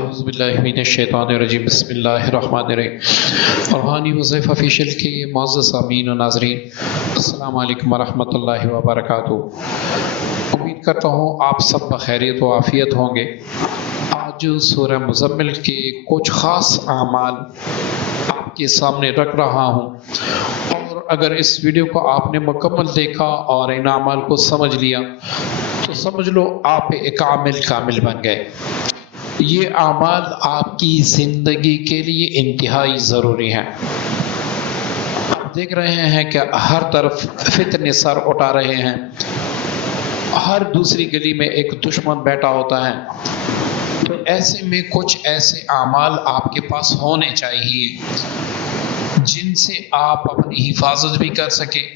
اعوذ باللہ من الشیطان الرجیم بسم اللہ الرحمن الرحیم۔ روحانی وظیفہ آفیشیل کے معزز سامعین و ناظرین، السلام علیکم ورحمۃ اللہ وبرکاتہ۔ امید کرتا ہوں آپ سب بخیریت و عافیت ہوں گے۔ آج سورہ مزمل کے کچھ خاص اعمال آپ کے سامنے رکھ رہا ہوں، اور اگر اس ویڈیو کو آپ نے مکمل دیکھا اور ان اعمال کو سمجھ لیا تو سمجھ لو آپ ایک عامل کامل بن گئے۔ یہ اعمال آپ کی زندگی کے لیے انتہائی ضروری ہیں۔ آپ دیکھ رہے ہیں کہ ہر طرف فتنے سر اٹھا رہے ہیں، ہر دوسری گلی میں ایک دشمن بیٹھا ہوتا ہے، تو ایسے میں کچھ ایسے اعمال آپ کے پاس ہونے چاہیے جن سے آپ اپنی حفاظت بھی کر سکیں،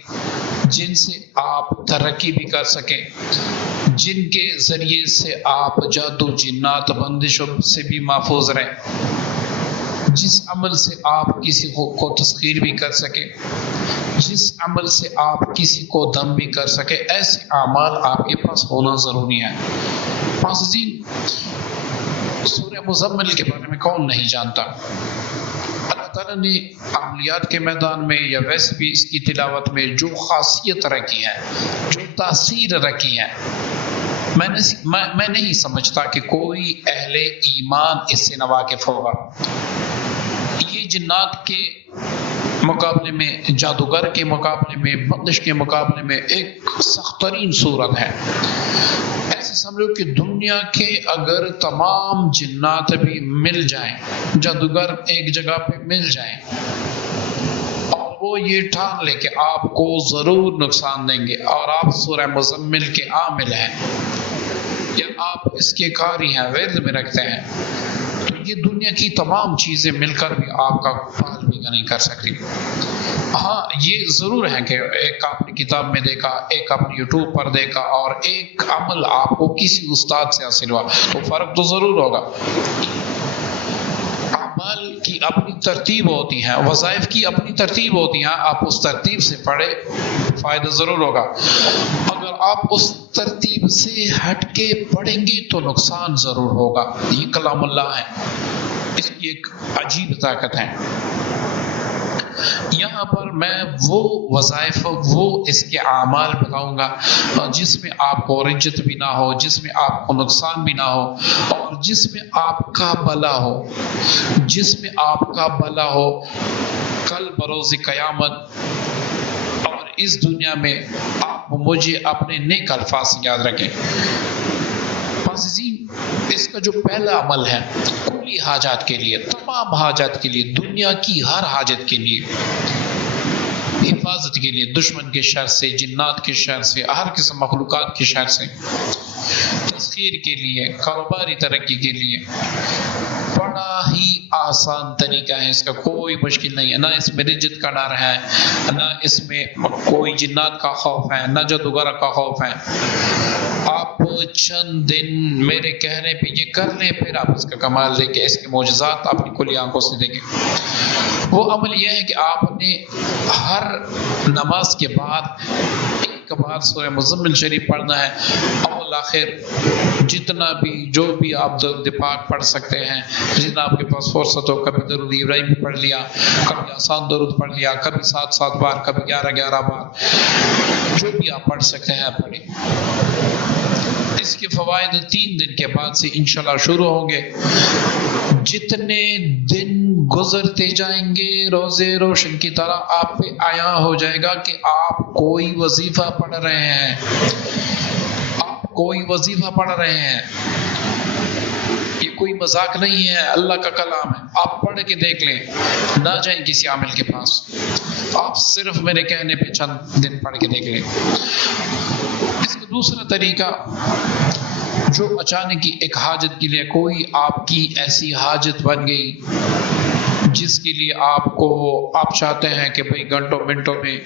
جن سے آپ ترقی بھی کر سکیں، جن کے ذریعے سے آپ جادو جنات بندشوں سے بھی محفوظ رہیں، جس عمل سے آپ کسی کو تسخیر بھی کر سکیں، جس عمل سے آپ کسی کو دم بھی کر سکیں۔ ایسے اعمال آپ کے پاس ہونا ضروری ہے۔ معززین، سورہ مزمل کے بارے میں کون نہیں جانتا؟ اللہ تعالیٰ نے عملیات کے میدان میں یا ویسے بھی اس کی تلاوت میں جو خاصیت رکھی ہے، جو تاثیر رکھی ہے، میں نہیں سمجھتا کہ کوئی اہل ایمان اس سے ناواقف ہوگا۔ یہ جنات کے مقابلے میں، جادوگر کے مقابلے میں، بندش کے مقابلے میں ایک سخت ترین صورت ہے۔ ایسے سمجھو کہ دنیا کے اگر تمام جنات بھی مل جائیں، جادوگر ایک جگہ پہ مل جائیں، اور وہ یہ ٹھان لے کہ آپ کو ضرور نقصان دیں گے اور آپ سورہ مزمل کے عامل ہیں یا آپ اس کے قاری ہیں، ورد میں رکھتے ہیں، تو یہ دنیا کی تمام چیزیں مل کر بھی آپ کا پال بھی نہیں کر سکتی۔ ہاں، یہ ضرور ہے کہ ایک آپ نے کتاب میں دیکھا، ایک آپ نے یوٹیوب پر دیکھا، اور ایک عمل آپ کو کسی استاد سے حاصل ہوا، تو فرق تو ضرور ہوگا۔ اعمال کی اپنی ترتیب ہوتی ہے، وظائف کی اپنی ترتیب ہوتی ہے، آپ اس ترتیب سے پڑھے، فائدہ ضرور ہوگا۔ اگر آپ اس ترتیب سے ہٹ کے پڑھیں گے تو نقصان ضرور ہوگا۔ یہ کلام اللہ ہے، اس کی ایک عجیب طاقت ہے۔ یہاں پر میں وہ وظائف، وہ اس کے اعمال بتاؤں گا جس میں آپ کو رجت بھی نہ ہو، جس میں آپ کو نقصان بھی نہ ہو، اور جس میں آپ کا بھلا ہو، جس میں آپ کا بھلا ہو کل بروز قیامت اور اس دنیا میں۔ آپ مجھے اپنے نیک الفاظ سے یاد رکھیں۔ معززین، اس کا جو پہلا عمل ہے، کلی حاجات کے لیے، تمام حاجات کے لیے، دنیا کی ہر حاجت کے لیے، حفاظت کے لیے، دشمن کے شر سے، جنات کے شر سے، ہر قسم مخلوقات کے شر سے، تسخیر کے لیے، کاروباری ترقی کے لیے، بڑا ہی آسان طریقہ ہے، اس کا کوئی مشکل نہیں ہے۔ نہ اس میں رجت کا ڈر ہے، نہ اس میں کوئی جنات کا خوف ہے، نہ جادوگر کا خوف ہے۔ آپ چند دن میرے کہنے پہ یہ کر لیں، پھر آپ اس کا کمال دیکھیں، اس کے معجزات اپنی کھلی آنکھوں سے دیکھیں۔ وہ عمل یہ ہے کہ آپ نے ہر نماز کے بعد ایک بار سورہ مزمل شریف پڑھنا ہے، اول آخر جتنا بھی، جو بھی آپ درود پاک پڑھ سکتے ہیں، جتنا آپ کے پاس فرصت ہو۔ کبھی درود ابراہیم پڑھ لیا، کبھی آسان درود پڑھ لیا، کبھی 7 بار، کبھی 11 بار، جو بھی آپ پڑھ سکتے ہیں پڑھیں۔ اس کے فوائد 3 دن کے بعد سے انشاءاللہ شروع ہوں گے۔ جتنے دن گزرتے جائیں گے، روزے روشن کی طرح آپ پہ آیا ہو جائے گا کہ آپ کوئی وظیفہ پڑھ رہے ہیں، آپ کوئی وظیفہ پڑھ رہے ہیں۔ یہ کوئی مذاق نہیں ہے، اللہ کا کلام ہے۔ آپ پڑھ کے دیکھ لیں، نہ جائیں کسی عامل کے پاس، آپ صرف میرے کہنے پہ چند دن پڑھ کے دیکھ لیں۔ اس کا دوسرا طریقہ، جو اچانک ہی ایک حاجت کے لیے، کوئی آپ کی ایسی حاجت بن گئی جس کے لیے آپ چاہتے ہیں کہ بھئی گھنٹوں منٹوں میں،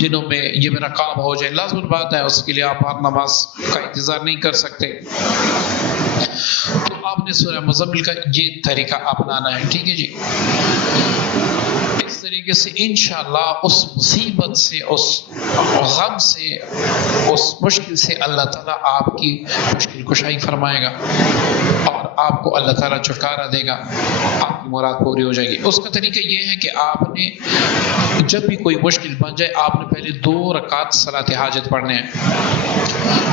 دنوں میں یہ میرا کام ہو جائے، لازم بات ہے، اس کے لیے آپ ہر نماز کا انتظار نہیں کر سکتے، تو آپ نے سورہ مزمل کا یہ طریقہ اپنانا ہے۔ ٹھیک ہے جی، اس طریقے سے انشاءاللہ اس مصیبت سے، اس غم سے، اس مشکل سے اللہ تعالیٰ آپ کی مشکل کشائی فرمائے گا، اور آپ کو اللہ تعالیٰ چھٹکارا دے گا، آپ کی مراد پوری ہو جائے گی۔ اس کا طریقہ یہ ہے کہ آپ نے جب بھی کوئی مشکل بن جائے، آپ نے پہلے 2 رکعت صلاۃ حاجت پڑھنے ہیں۔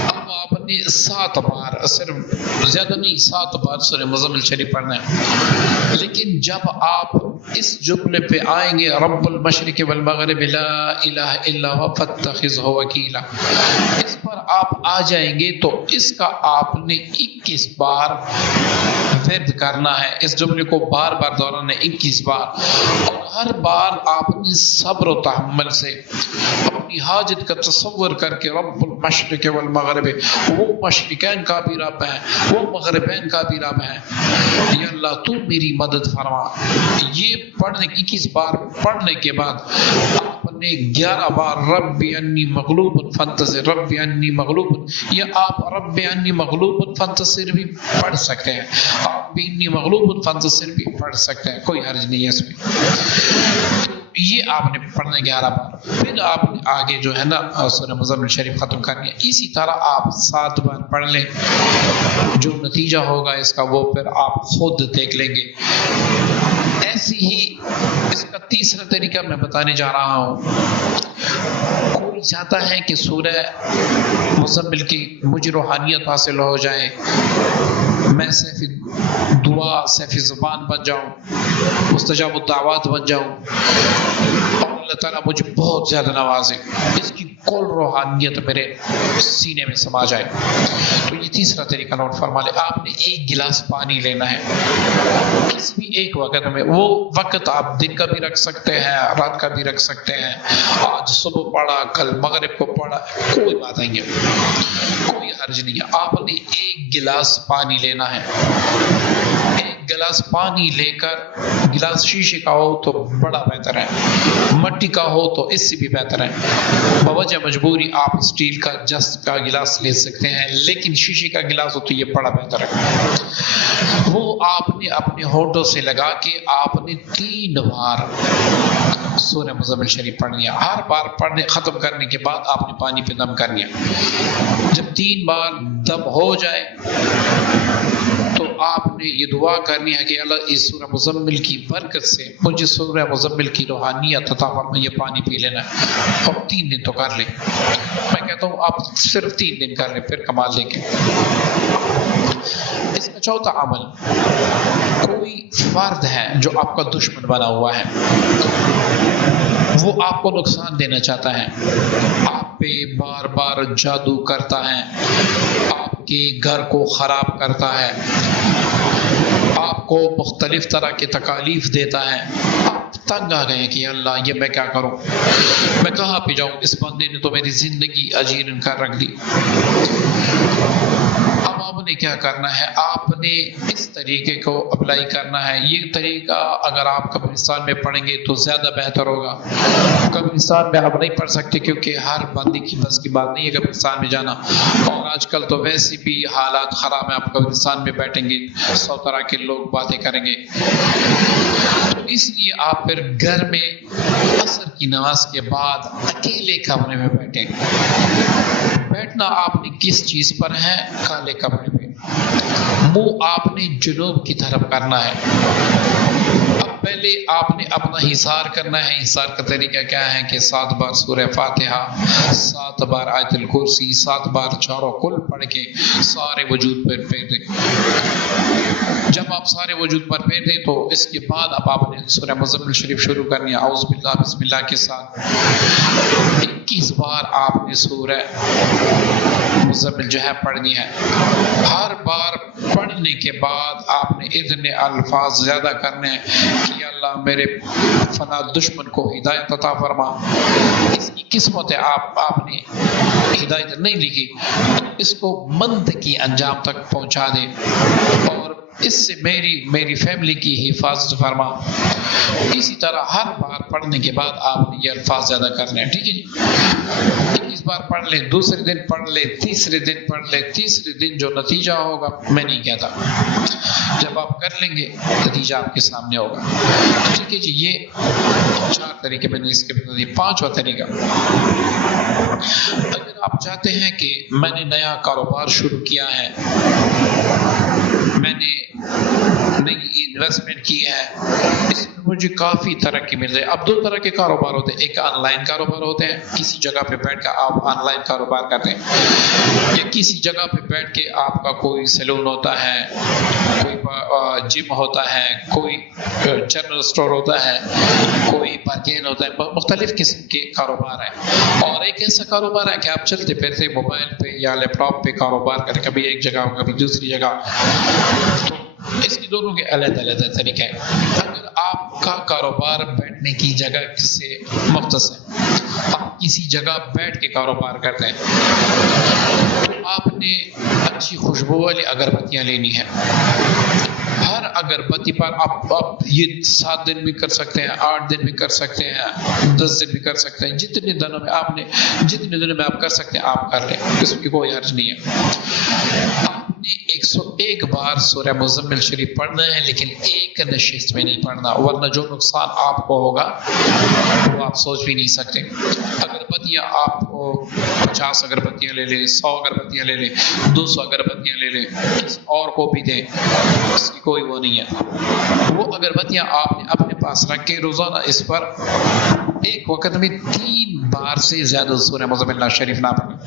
اب آپ نے 7 بار، صرف زیادہ نہیں، 7 بار سورہ مزمل شریف پڑھنا ہے۔ لیکن جب آپ اس جملے پہ آئیں گے، رب المشرق والمغرب لا الہ الا هو فاتخذہ وکیلا، اس پر آپ آ جائیں گے تو اس کا آپ نے 21 بار ورد کرنا ہے۔ اس جملے کو بار بار دہرانا ہے 21 بار، اور ہر بار آپ نے صبر و تحمل سے اپنی حاجت کا تصور کر کے رب المشرق والمغرب، وہ مشرقین کا بھی رب ہے، وہ مغربین کا بھی رب ہے، یا اللہ تو میری مدد فرما۔ یہ پڑھنے 21 بار پڑھنے کے بعد آپ نے 11 بار رب انی مغلوب فانتصر، رب انی مغلوب، یا آپ رب انی مغلوب فانتصر بھی پڑھ سکتے ہیں، آپ بھی انی مغلوب فانتصر بھی پڑھ سکتے ہیں، کوئی حرج نہیں ہے اس میں۔ یہ آپ نے پڑھنا 11 بار، پھر آپ نے آگے جو ہے نا سورہ مزمل شریف ختم کرنی ہے۔ اسی طرح آپ 7 بار پڑھ لیں، جو نتیجہ ہوگا اس کا وہ پھر آپ خود دیکھ لیں گے۔ ایسی ہی اس کا تیسرا طریقہ میں بتانے جا رہا ہوں۔ کوئی چاہتا ہے کہ سورہ مزمل کی مجھے روحانیت حاصل ہو جائے، میں سیف دعا، سیف زبان بن جاؤں، مستجاب الدعوات بن جاؤں، اور اللہ تعالیٰ مجھے بہت زیادہ نوازے، اس کی کل روحانیت میرے سینے میں سما جائے، تو یہ تیسرا طریقہ نوٹ فرما لے۔ آپ نے 1 گلاس پانی لینا ہے کسی بھی ایک وقت میں، وہ وقت آپ دن کا بھی رکھ سکتے ہیں، رات کا بھی رکھ سکتے ہیں، آج صبح پڑھا، کل مغرب کو پڑھا، کوئی بات نہیں ہے، کوئی حرج نہیں ہے۔ آپ نے 1 گلاس پانی لینا ہے، 1 گلاس پانی لے کر، گلاس شیشے کا ہو تو بڑا بہتر ہے، مٹی کا ہو تو اس سے بھی بہتر ہے، بوجہ مجبوری آپ اسٹیل کا جست کا گلاس لے سکتے ہیں، لیکن شیشے کا گلاس ہو تو یہ بڑا بہتر ہے۔ وہ آپ نے اپنے ہونٹوں سے لگا کے آپ نے 3 بار سورہ مزمل شریف پڑھنی ہے۔ ہر بار پڑھنے ختم کرنے کے بعد آپ نے پانی پہ دم کرنی ہے۔ جب 3 بار دم ہو جائے تو آپ نے یہ دعا کرنی ہے کہ اللہ اس سورہ مزمل کی برکت سے مجھے سورہ مزمل کی روحانیت عطا فرما، یہ پانی پی لینا ہے، اور 3 دن تو کر لیں۔ میں کہتا ہوں آپ صرف 3 دن کر لیں، پھر کمال لیں گے۔ اس کا چوتھا عمل، کوئی فرد ہے جو آپ کا دشمن بنا ہوا ہے، وہ آپ کو نقصان دینا چاہتا ہے، آپ پہ بار بار جادو کرتا ہے، آپ کے گھر کو خراب کرتا ہے، آپ کو مختلف طرح کی تکالیف دیتا ہے، آپ تنگ آ گئے ہیں کہ اللہ یہ میں کیا کروں، میں کہاں پہ جاؤں، اس بندے نے تو میری زندگی اجیرن کر رکھ دی۔ اب آپ نے کیا کرنا ہے، آپ نے اس طریقے کو اپلائی کرنا ہے۔ یہ طریقہ اگر آپ قبرستان میں پڑھیں گے تو زیادہ بہتر ہوگا۔ قبرستان میں آپ نہیں پڑھ سکتے کیونکہ ہر بندے کی بس کی بات نہیں ہے قبرستان میں جانا، اور آج کل تو ویسے بھی حالات خراب ہیں، آپ قبرستان میں بیٹھیں گے 100 طرح کے لوگ باتیں کریں گے، تو اس لیے آپ پھر گھر میں عصر کی نماز کے بعد اکیلے کمرے میں بیٹھیں۔ بیٹھنا آپ نے کس چیز پر ہے، کالے کپڑے پہ، منہ آپ نے جنوب کی طرف کرنا ہے۔ اب پہلے آپ نے اپنا حصار کرنا ہے۔ حصار کا طریقہ کیا ہے کہ 7 بار سورہ فاتحہ، 7 بار آیت الکرسی، 7 بار چاروں کل پڑھ کے سارے وجود پر پھیر دیں۔ جب آپ سارے وجود پر پھیر دیں تو اس کے بعد اب آپ نے سورہ مزمل شریف شروع کرنی ہے، اعوذ باللہ بسم اللہ کے ساتھ 21 بار آپ نے سورہ مزمل جو ہے پڑھنی ہے۔ ہر بار پڑھنے کے بعد آپ نے اتنے الفاظ زیادہ کرنے ہیں کہ اللہ میرے فنا دشمن کو ہدایت عطا فرما۔ اس کی قسمت ہے، آپ نے ہدایت نہیں لکھی، اس کو منطقی انجام تک پہنچا دے، اور اس سے میری فیملی کی حفاظت فرما۔ اسی طرح ہر بار پڑھنے کے بعد آپ نے یہ الفاظ زیادہ کرنے ہیں، ٹھیک ہے جی؟ 21 بار پڑھ لیں، دوسرے دن پڑھ لیں، تیسرے دن پڑھ لیں، تیسرے دن جو نتیجہ ہوگا میں نہیں کہتا، جب آپ کر لیں گے نتیجہ آپ کے سامنے ہوگا، ٹھیک ہے جی؟ یہ 4 طریقے میں نے اس کے بتا دیے۔ 5واں طریقہ، اگر آپ چاہتے ہیں کہ میں نے نیا کاروبار شروع کیا ہے، میں نے نئی انویسٹمنٹ کی ہے، اس میں مجھے کافی ترقی مل رہی ہے۔ اب دو طرح کے کاروبار ہوتے ہیں، ایک آن لائن کاروبار ہوتے ہیں، کسی جگہ پہ بیٹھ کر آپ آن لائن کاروبار کرتے ہیں، یا کسی جگہ پہ بیٹھ کے آپ کا کوئی سیلون ہوتا ہے، کوئی جم ہوتا ہے، کوئی جنرل اسٹور ہوتا ہے، کوئی بارگین ہوتا ہے، مختلف قسم کے کاروبار ہیں۔ اور ایک ایسا کاروبار ہے کہ آپ چلتے پھرتے موبائل پہ یا لیپ ٹاپ پہ کاروبار کریں، کبھی ایک جگہ کبھی دوسری جگہ، تو اس کی دونوں کے علیحدہ علیحدہ طریقے ہیں۔ اگر آپ کا کاروبار بیٹھنے کی جگہ سے مختص ہے، آپ کسی جگہ بیٹھ کے کاروبار کرتے ہیں، تو آپ نے اچھی خوشبو والی اگربتیاں لینی ہیں۔ ہر اگربتی پر آپ یہ 7 دن بھی کر سکتے ہیں، 8 دن بھی کر سکتے ہیں، 10 دن بھی کر سکتے ہیں، جتنے دنوں میں آپ کر سکتے ہیں آپ کر لیں، اس میں کوئی حرج نہیں ہے۔ آپ نے 101 بار سورہ مزمل شریف پڑھنا ہے، لیکن ایک نشست میں نہیں پڑھنا، ورنہ جو نقصان آپ کو ہوگا وہ آپ سوچ بھی نہیں سکتے۔ اگربتیاں آپ 50 اگربتیاں لے لیں، 100 اگربتیاں لے لیں، 200 اگربتیاں لے لیں، کسی اور کو بھی دیں، اس کی کوئی وہ نہیں ہے۔ وہ اگربتیاں آپ نے اپنے پاس رکھ کے روزانہ اس پر ایک وقت میں 3 بار سے زیادہ سورہ مزمل شریف نہ پڑھیں۔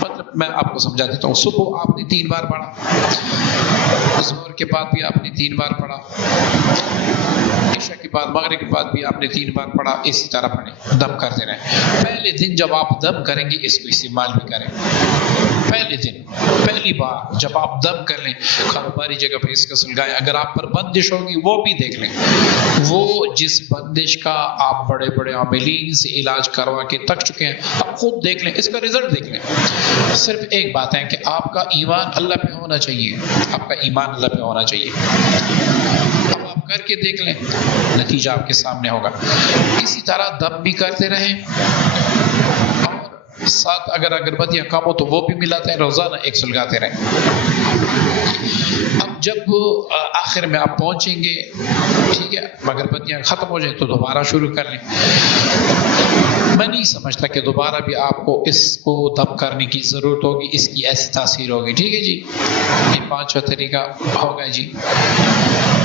مطلب میں آپ کو سمجھا دیتا ہوں، صبح آپ نے 3 بار پڑھا، ظہر کے بعد بھی آپ نے 3 بار پڑھا، عشاء کے بعد مغرب کے بعد بھی آپ نے 3 بار پڑھا، اسی طرح پڑھیں، دم کرتے رہیں۔ پہلے دن جب آپ دم کریں گے اس کو استعمال بھی کریں، پہلے دن پہلی بار جب آپ دم کر لیں، کاروباری جگہ پہ اس کا سلگائیں۔ اگر آپ پر بندش ہوگی وہ بھی دیکھ لیں، وہ جس بندش کا آپ بڑے بڑے عاملین سے علاج کروا کے تک چکے ہیں، آپ خود دیکھ لیں، اس کا رزلٹ دیکھ لیں۔ صرف ایک بات ہے کہ آپ کا ایمان اللہ پہ ہونا چاہیے، آپ کا ایمان اللہ پہ ہونا چاہیے۔ اب آپ کر کے دیکھ لیں، نتیجہ آپ کے سامنے ہوگا۔ اسی طرح دم بھی کرتے رہیں، اور ساتھ اگر اگربتیاں کم ہو تو وہ بھی ملاتے ہیں، روزانہ ایک سلگاتے رہیں۔ اب جب آخر میں آپ پہنچیں گے، ٹھیک ہے، اگربتیاں ختم ہو جائیں تو دوبارہ شروع کر لیں۔ میں نہیں سمجھتا کہ دوبارہ بھی آپ کو اس کو دم کرنے کی ضرورت ہوگی، اس کی ایسی تاثیر ہوگی، ٹھیک ہے جی۔ یہ 5واں طریقہ ہوگا جی۔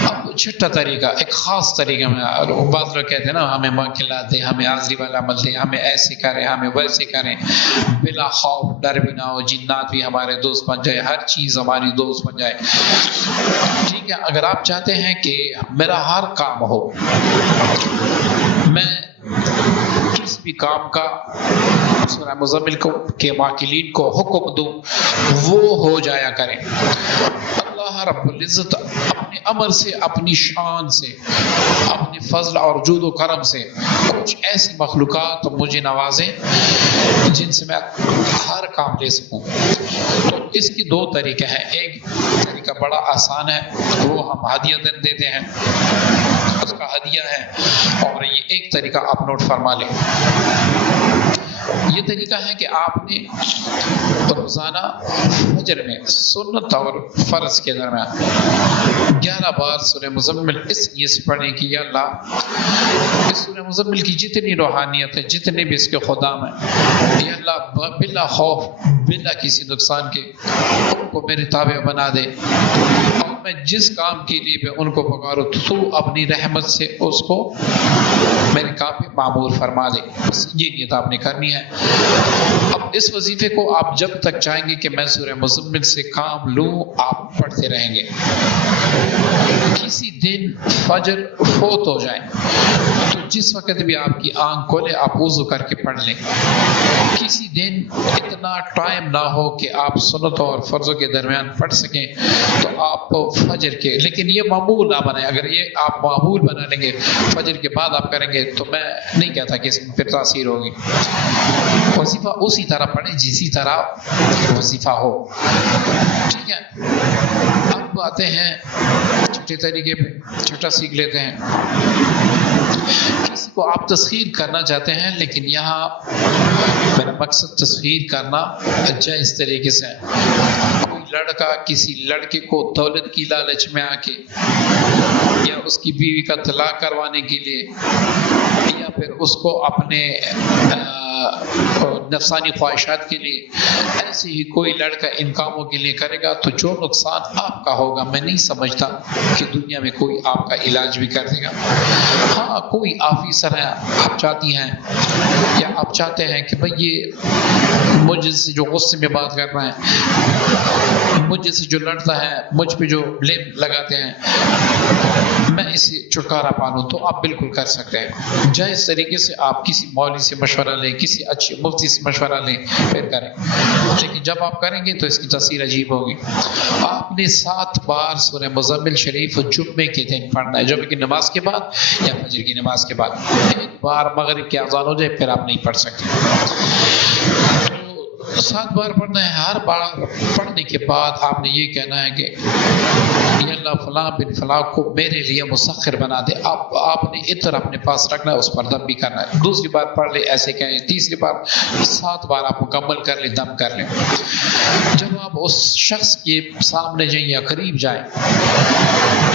اب 6واں طریقہ ایک خاص طریقہ میں، بعض لوگ کہتے ہیں نا ہمیں ماں کھلا دے، ہمیں حاضری والا عمل دے، ہمیں ایسے کریں، ہمیں ویسے کریں، بلا خوف ڈر بھی نہ ہو، جنات بھی ہمارے دوست بن جائے، ہر چیز ہماری دوست بن جائے، ٹھیک ہے۔ اگر آپ چاہتے ہیں کہ میرا ہر کام ہو، میں کسی بھی کام کا سورہ مزمل کے ماکلین کو حکم دوں وہ ہو جایا کریں، اللہ رب العزت اپنے امر سے، اپنی شان سے، اپنے فضل اور جود و کرم سے کچھ ایسی مخلوقات مجھے نوازیں جن سے میں ہر کام لے سکوں۔ تو اس کی 2 طریقے ہیں، ایک طریقہ بڑا آسان ہے، وہ ہم ہدیہ دیتے ہیں، اس کا ہدیہ ہے، اور یہ ایک طریقہ آپ نوٹ فرما لیں۔ یہ طریقہ ہے کہ آپ نے روزانہ فجر میں سنت اور فرض کے درمیان 11 بار سورہ مزمل اس لیے سے پڑھیں کہ یا اللہ، اس سورہ مزمل کی جتنی روحانیت ہے، جتنے بھی اس کے خدام ہیں، یا اللہ بلا خوف بلا کسی نقصان کے ان کو میرے تابع بنا دے، اور میں جس کام کے لیے میں ان کو پکاروں تو اپنی رحمت سے اس کو میرے کام میں معمور فرما دے۔ بس یہ نیت آپ نے کرنی ہے۔ اب اس وظیفے کو آپ جب تک چاہیں گے کہ میں سورہ مزمل سے کام لوں، آپ پڑھتے رہیں گے۔ کسی دن فجر فوت ہو جائے تو جس وقت بھی آپ کی آنکھ کھولے آپ وضو کر کے پڑھ لیں۔ کسی دن اتنا ٹائم نہ ہو کہ آپ سنتوں اور فرضوں کے درمیان پڑھ سکیں تو آپ فجر کے، لیکن یہ معمول نہ بنائیں۔ اگر یہ آپ معمول بنا لیں گے، فجر کے بعد آپ کریں گے، تو میں نہیں کہتا کہ اس میں پھر تاثیر ہوگی۔ وظیفہ اسی طرح پڑھیں جسی طرح وظیفہ ہو، ٹھیک ہے۔ اب آتے ہیں چھٹے طریقے پہ، چھٹا سیکھ لیتے ہیں۔ کسی کو آپ تسخیر کرنا چاہتے ہیں، لیکن یہاں میرا مقصد تسخیر کرنا جائز طریقے سے ہے۔ کوئی لڑکا کسی لڑکے کو دولت کی لالچ میں آ کے، یا اس کی بیوی کا طلاق کروانے کے لیے، یا پھر اس کو اپنے نفسانی خواہشات کے لیے، ایسے ہی کوئی لڑکا ان کاموں کے لیے کرے گا تو جو نقصان آپ کا ہوگا میں نہیں سمجھتا کہ دنیا میں کوئی آپ کا علاج بھی کر دے گا۔ ہاں کوئی آفیسر ہے، آپ چاہتی ہیں یا آپ چاہتے ہیں کہ بھئی یہ مجھ سے جو غصے میں بات کر رہا ہے، مجھ سے جو لڑتا ہے، مجھ پہ جو بلیم لگاتے ہیں، میں اسے چھٹکارا پالوں، تو آپ بالکل کر سکتے ہیں۔ جائز طریقے سے آپ کسی مولوی سے مشورہ لیں، کسی اچھے مفتی سے مشورہ لیں، پھر کریں۔ لیکن جب آپ کریں گے تو اس کی تاثیر عجیب ہوگی۔ آپ نے 7 بار سورہ مزمل شریف جمعے کے دن پڑھنا ہے، جمعے کی نماز کے بعد یا فجر کی نماز کے بعد۔ ایک بار مغرب کی اذان ہو جائے پھر آپ نہیں پڑھ سکتے۔ 7 بار پڑھنا ہے۔ ہر بار پڑھنے کے بعد آپ نے یہ کہنا ہے کہ یا اللہ فلاں بن فلاں کو میرے لیے مسخر بنا دے۔ آپ نے عطر اپنے پاس رکھنا ہے، اس پر دم بھی کرنا ہے۔ دوسری بار پڑھ لے ایسے کہیں، تیسری بار، 7 بار آپ مکمل کر لیں، دم کر لیں۔ جب آپ اس شخص کے سامنے جائیں یا قریب جائیں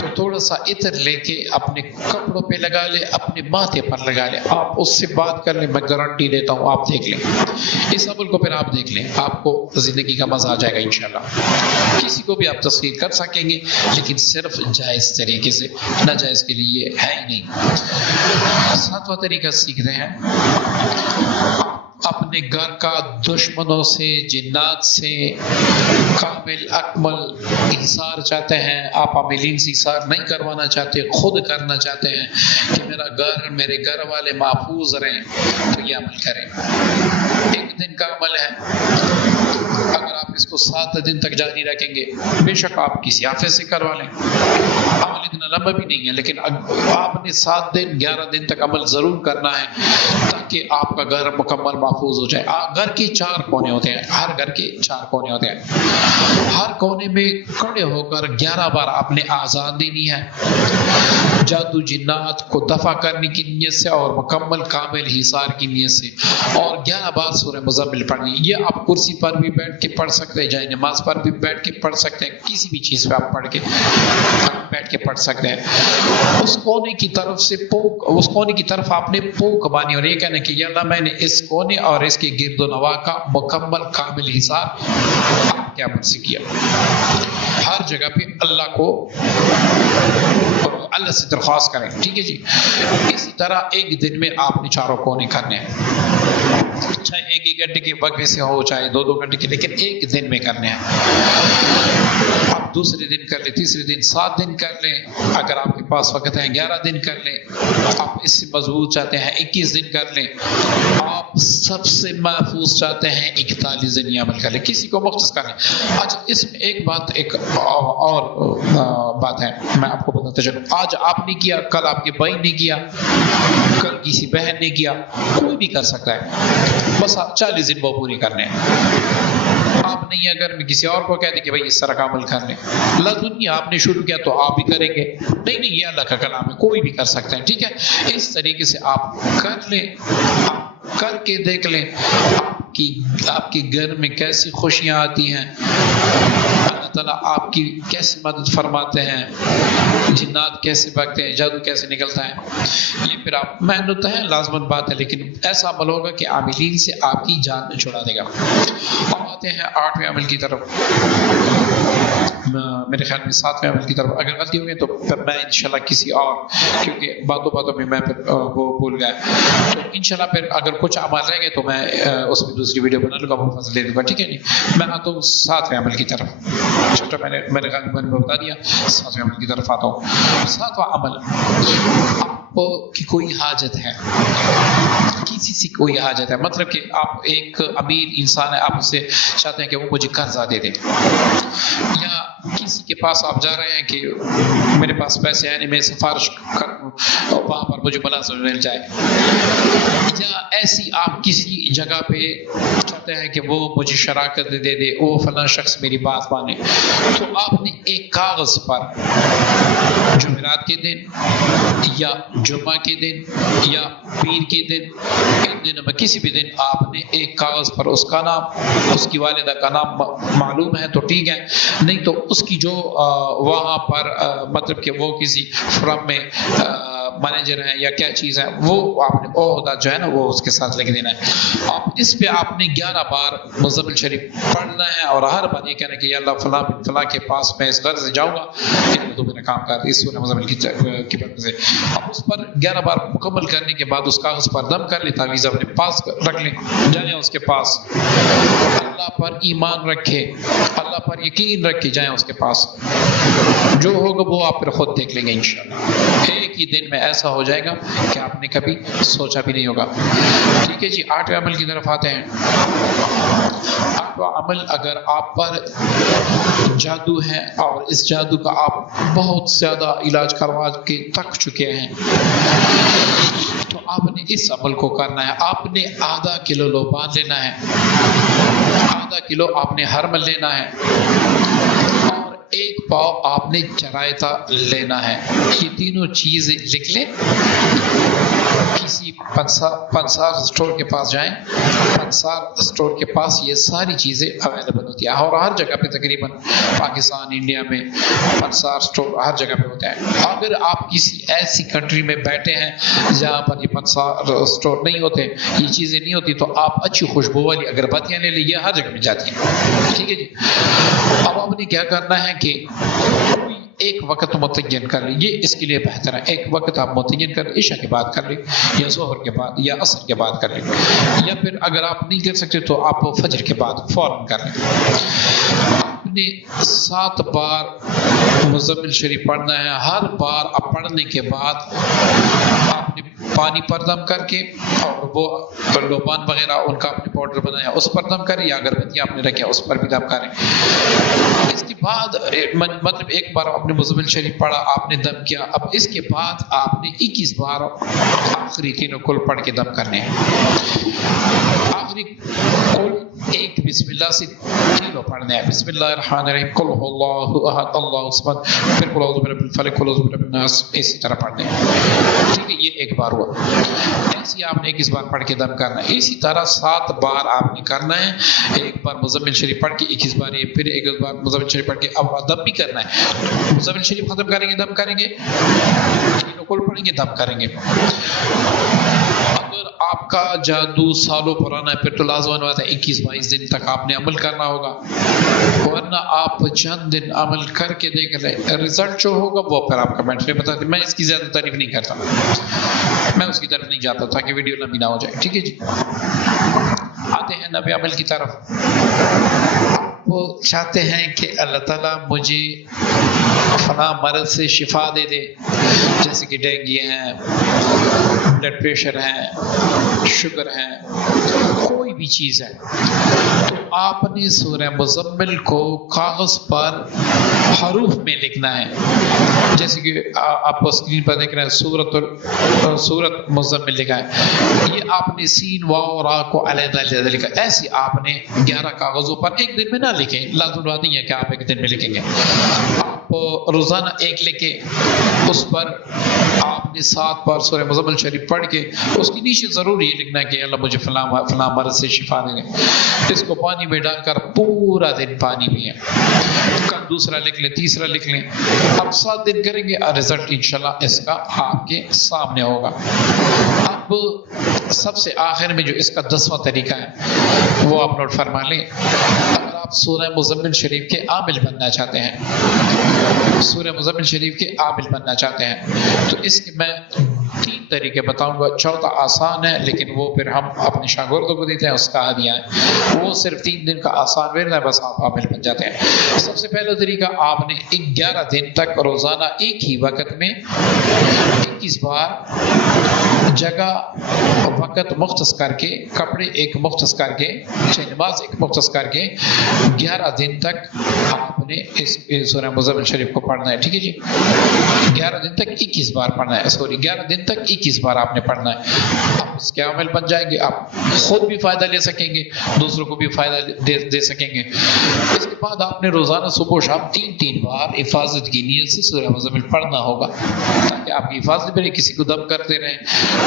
تو تھوڑا سا عطر لے کے اپنے کپڑوں پہ لگا لیں، اپنے ماتھے پر لگا لیں، آپ اس سے بات کر لیں، میں گارنٹی دیتا ہوں آپ دیکھ لیں اس عمل کو، پھر آپ دیکھ لیں آپ کو زندگی کا مزہ آ جائے گا انشاءاللہ۔ کسی کو بھی آپ تسخیر کر سکیں گے لیکن صرف جائز طریقے سے، ناجائز کے لیے یہ ہے ہی نہیں۔ 7واں طریقہ سیکھتے ہیں، اپنے گھر کا دشمنوں سے، جنات سے کامل اکمل حصار چاہتے ہیں، آپ عاملین سے حصار نہیں کروانا چاہتے، خود کرنا چاہتے ہیں کہ میرا گھر، میرے گھر والے محفوظ رہیں، تو یہ عمل کریں۔ 1 دن کا عمل ہے، اگر آپ اس کو 7 دن تک جاری رکھیں گے، بے شک آپ کسی حافظ سے کروا لیں، عمل اتنا لمبا بھی نہیں ہے، لیکن آپ نے 7 دن 11 دن تک عمل ضرور کرنا ہے تاکہ آپ کا گھر مکمل محفوظ ہو جائے۔ گھر کے 4 کونے ہوتے ہیں، ہر گھر کے 4 کونے ہوتے ہیں، ہر کونے میں کھڑے ہو کر 11 بار آپ نے آزان دینی ہے، جادو جنات کو دفع کرنے کی نیت سے اور مکمل کامل حصار کی نیت سے، اور 11 بار سورہ مزمل پڑھنی۔ یہ آپ کرسی پر بھی بیٹھ کے پڑھ سکتے ہیں، جائے نماز پر بھی بیٹھ کے پڑھ سکتے ہیں، کسی بھی چیز پہ آپ بیٹھ کے پڑھ سکتے ہیں۔ اس کونے کی طرف سے اس کونے کی طرف آپ نے پوک بانی، اور یہ کہنا کہ یا اللہ میں نے اس کونے اور اس کے گرد و نواح کا مکمل کامل حصار آپ کے عمل سے کیا۔ ہر جگہ پہ اللہ سے درخواست کریں، ٹھیک ہے جی۔ اسی طرح 1 دن میں آپ نے 4 کونے کرنے ہیں، چاہے 1 گھنٹے کے وقفے سے ہو، چاہے 2 گھنٹے کے، لیکن 1 دن میں کرنے ہیں۔ آپ دوسرے دن کر لیں، تیسرے دن 7 دن کر لیں، اگر آپ کے پاس وقت ہے 11 دن کر لیں، آپ اس سے مضبوط چاہتے ہیں 21 دن کر لیں، آپ سب سے محفوظ چاہتے ہیں 41 دن یہ عمل کر لیں، کسی کو مختص کر لیں۔ اچھا اس میں ایک اور بات ہے، میں آپ کو بتاتا چلوں۔ آج آپ نے کیا، کل آپ کے بھائی نے کیا، کل کسی بہن نے کیا، کوئی بھی کر سکتا ہے، بس 40 دن وہ پوری کرنے ہیں۔ آپ نہیں اگر میں کسی اور کو کہہ دیں کہ بھائی اس طرح کا عمل کر لیں، لازمی آپ نے شروع کیا تو آپ بھی کریں گے، نہیں یہ اللہ کا کلام ہے، کوئی بھی کر سکتے ہیں، ٹھیک ہے۔ اس طریقے سے آپ کر لیں، آپ کر کے دیکھ لیں آپ کے گھر میں کیسی خوشیاں آتی ہیں، اللہ تعالیٰ آپ کی کیسے مدد فرماتے ہیں، جنات کیسے بھاگتے ہیں، جادو کیسے نکلتا ہے۔ یہ پھر آپ محنت ہے، لازمن بات ہے، لیکن ایسا عمل ہوگا کہ عاملین سے آپ کی جان چھڑا دے گا۔ اب آتے ہیں 8ویں عمل کی طرف، میرے خیال میں 7ویں عمل کی طرف۔ اگر غلطی ہوگی تو پھر میں انشاءاللہ کسی اور، کیونکہ باتوں میں میں پھر وہ بھول گیا، تو انشاءاللہ پھر اگر کچھ عمل رہ گئے تو میں اس میں دوسری ویڈیو بنا لوں گا، وہ فضل دے دوں گا، ٹھیک ہے جی۔ میں آتا ہوں 7ویں عمل کی طرف، چھوٹا میرے خیال میں بتا دیا، 7ویں عمل کی طرف آتا ہوں۔ 7واں عمل، آپ کی کوئی حاجت ہے، کسی سے کوئی حاجت ہے، مطلب کہ آپ ایک امیر انسان ہے، آپ اسے چاہتے ہیں کہ وہ مجھے قرضہ دے دے، یا کسی کے پاس آپ جا رہے ہیں کہ میرے پاس پیسے ہیں نہیں، میں سفارش کروں وہاں پر مجھے ملازمت مل جائے، یا ایسی آپ کسی جگہ پہ چاہتے ہیں کہ وہ مجھے شراکت دے دے، وہ فلاں شخص میری بات مانے، تو آپ نے ایک کاغذ پر جمعرات کے دن یا جمعہ کے دن یا پیر کے دن، ان دنوں میں کسی بھی دن آپ نے ایک کاغذ پر اس کا نام، اس کی والدہ کا نام معلوم ہے تو ٹھیک ہے، نہیں تو اس کی جو وہاں پر مطلب کہ وہ کسی فرم میں مینیجر ہیں یا کیا چیز ہے، وہ آپ نے عہدہ جو ہے نا وہ اس کے ساتھ لکھ دینا ہے. آپ اس پہ آپ نے 11 بار مزمل شریف پڑھنا ہے اور ہر بار یہ کہنا کہ یا اللہ فلاں بن فلاں کے پاس میں اس غرض سے جاؤں گا کہ تو میرا کام کر اس سورہ مزمل کی برکت سے. اب اس پر 11 بار مکمل کرنے کے بعد اس کاغذ پر دم کر لیں، تعویذ اپنے پاس رکھ لیں، جائیں اس کے پاس، اللہ پر ایمان رکھے، اللہ پر یقین رکھے، جائیں اس کے پاس، جو ہوگا وہ آپ پھر خود دیکھ لیں گے انشاءاللہ. ایک ہی دن میں ایسا ہو جائے گا کہ آپ نے کبھی سوچا بھی نہیں ہوگا. ٹھیک ہے جی، 8ویں عمل کی طرف آتے ہیں. 8واں عمل، اگر آپ پر جادو ہے اور اس جادو کا آپ بہت زیادہ علاج کروا کے تک چکے ہیں، تو آپ نے اس عمل کو کرنا ہے. آپ نے آدھا کلو لوبان لینا ہے، آدھا کلو آپ نے ہرمل لینا ہے، اور 1 پاؤ آپ نے چرائتا لینا ہے. یہ تینوں چیزیں لکھ لیں. کسی پنسار اسٹور کے پاس جائیں، پنسار اسٹور کے پاس یہ ساری چیزیں اویلیبل ہوتی ہیں، اور ہر جگہ پہ تقریباً پاکستان انڈیا میں پنسار اسٹور ہر جگہ پہ ہوتے ہیں. اگر آپ کسی ایسی کنٹری میں بیٹھے ہیں جہاں پر یہ پنسار اسٹور نہیں ہوتے، یہ چیزیں نہیں ہوتی، تو آپ اچھی خوشبو والی اگربتیاں لے لیں، یہ ہر جگہ مل جاتی ہیں. ٹھیک ہے جی. اب آپ نے کیا کرنا ہے کہ ایک وقت متعین کر لیں، یہ اس کے لیے بہتر ہے. ایک وقت آپ متعین کر لیں، عشاء کے بعد کر لیں یا ظہر کے بعد یا عصر کے بعد کر لیں، یا پھر اگر آپ نہیں کر سکتے تو آپ فجر کے بعد فوراً کر لیں. آپ نے 7 بار مزمل شریف پڑھنا ہے. ہر بار آپ پڑھنے کے بعد آپ نے پانی پر دم کر کے، اور وہ لوبان وغیرہ ان کا آپ نے پاؤڈر بنایا اس پر دم کریں، یا اگربتی آپ نے رکھا اس پر بھی دم کریں. اس کے بعد مطلب ایک بار آپ نے مزمل شریف پڑھا، آپ نے دم کیا، اب اس کے بعد آپ نے 21 بار آخری تینوں کل پڑھ کے دم کرنے ہیں. آخری کل ایک بسم اللہ سے تینوں پڑھنے ہیں. بسم اللہ الرحمن الرحیم، قل هو اللہ احد اللہ الصمد، پھر قل اعوذ برب الفلق، قل اعوذ برب الناس، اسی طرح پڑھنے ہیں. ٹھیک ہے، یہ ایک بار ہوا. ایسی آپ نے 21 بار پڑھ کے دم کرنا ہے. اسی طرح 7 بار آپ نے کرنا ہے. ایک بار مزمل شریف پڑھ کے 21 بار، یہ پھر ایک بار مزمل شریف پڑھ کے اب دم بھی کرنا ہے. مزمل شریف ختم کریں گے دم کریں گے، تینوں کل پڑھیں گے دم کریں گے. اگر آپ کا جادو سالوں پرانا ہے پھر تو لازماً بات ہے 21-22 دن تک آپ نے عمل کرنا ہوگا، ورنہ آپ چند دن عمل کر کے دیکھ لیں، رزلٹ جو ہوگا وہ پھر آپ کمنٹ میں بتا دیں. میں اس کی زیادہ تعریف نہیں کرتا، میں اس کی طرف نہیں جاتا تاکہ ویڈیو لمبی نہ ہو جائے. ٹھیک ہے جی. آتے ہیں 9ویں عمل کی طرف. وہ چاہتے ہیں کہ اللہ تعالیٰ مجھے فلاں مرض سے شفا دے دے، جیسے کہ ڈینگی ہے، بلڈ پریشر ہے، شوگر ہے، کوئی بھی چیز ہے، تو آپ نے سورہ مزمل کو کاغذ پر حروف میں لکھنا ہے. جیسے کہ آپ کو اسکرین پر دیکھ رہے ہیں سورت مزمل لکھا ہے، یہ آپ نے سین واو را کو علیحدہ لکھا. ایسے آپ نے 11 کاغذوں پر ایک دن میں نہ لکھیں، لازم بات نہیں ہے کہ آپ ایک دن میں لکھیں گے. آپ روزانہ ایک لکھیں، اس پر آپ نے 7 بار سورہ مزمل شریف پڑھ کے اس کی نیچے ضرور یہ لکھنا ہے کہ اللہ مجھے فلاں مرض سے شفا دے. اس کو پانی میں ڈال کر پورا دن پانی پئیں، کل دوسرا لکھ لیں، تیسرا لکھ لیں. اب 7 دن کریں گے، رزلٹ انشاءاللہ اس کا آپ کے سامنے ہوگا. اب سب سے آخر میں جو اس کا 10واں طریقہ ہے وہ آپ نوٹ فرما لیں. اگر آپ سورہ مزمل شریف کے عامل بننا چاہتے ہیں، سورہ مزمل شریف کے عامل بننا چاہتے ہیں، تو اس کے میں 3 طریقے بتاؤں گا. چوتھا آسان ہے لیکن وہ پھر ہم اپنے شاگردوں کو دیتے ہیں، اس کا ہدیہ ہے. وہ صرف 3 دن کا آسان ورد ہے، بس آپ عامل بن جاتے ہیں. سب سے پہلا طریقہ، آپ نے 11 دن تک روزانہ ایک ہی وقت میں 21 بار جگہ وقت مختص کر کے، کپڑے ایک مختص کر کے، نماز ایک مختص کر کے 11 دن تک آپ نے اس سورہ مزمل شریف کو پڑھنا ہے. ٹھیک ہے جی. 11 دن تک 21 بار پڑھنا ہے، 11 دن تک 21 بار آپ نے پڑھنا ہے. آپ اس کے عمل بن جائیں گے، آپ خود بھی فائدہ لے سکیں گے، دوسروں کو بھی فائدہ دے سکیں گے. اس کے بعد آپ نے روزانہ صبح و شام 3 بار حفاظت کی نیت سے سورہ مزمل پڑھنا ہوگا، تاکہ آپ کی حفاظت بھی رہے. کسی کو دم کرتے رہیں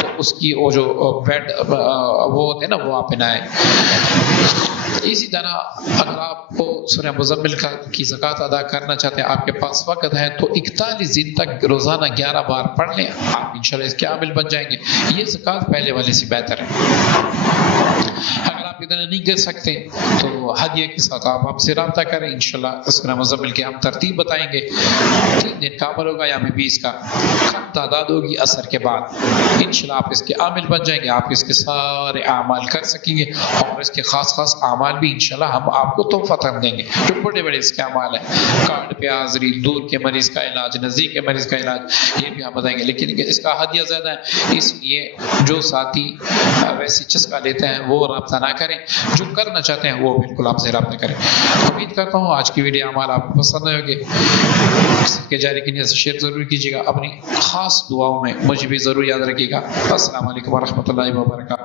تو اس کی وہ جو بیڈ وہ ہوتے ہیں نا، وہ آپ پہ نہ آئے. اسی طرح اگر آپ کو سورہ مزمل کی زکوٰۃ ادا کرنا چاہتے ہیں، آپ کے پاس وقت ہے تو 41 دن تک روزانہ 11 بار پڑھ لیں، آپ انشاءاللہ اس کے عامل بن جائیں گے۔ یہ زکوٰۃ پہلے والے سے بہتر ہے۔ اگر آپ اتنا نہیں کر سکتے تو ہدیہ کے ساتھ آپ ہم سے رابطہ کریں، انشاءاللہ سورہ مزمل کی ہم ترتیب بتائیں گے۔ 3 دن کا عمل ہوگا یا 20 کا، کم تعداد ہوگی عصر کے بعد، انشاءاللہ آپ اس کے عامل بن جائیں گے، آپ اس کے سارے اعمال کر سکیں گے، اور اس کے خاص اعمال بھی انشاءاللہ ہم آپ کو تحفہ دیں گے، جو بڑے بڑے اس کے اعمال ہیں، کارڈ پہ حاضری، دور کے مریض کا علاج، نزدیک کے مریض کا علاج، یہ بھی ہم بتائیں گے۔ لیکن اس کا ہدیہ زیادہ ہے، اس لیے جو ساتھی ویسی چسکا لیتے ہیں وہ رابطہ نہ کریں، جو کرنا چاہتے ہیں وہ بالکل آپ سے رابطہ کریں۔ امید کرتا ہوں آج کی ویڈیو اعمال آپ کو پسند آئے گی، اس کے جاری کی نیت سے شیئر ضرور کیجیے گا، اپنی خاص دعاؤں میں مجھے بھی ضرور یاد رکھیے گا۔ السلام علیکم ورحمۃ اللہ وبرکاتہ۔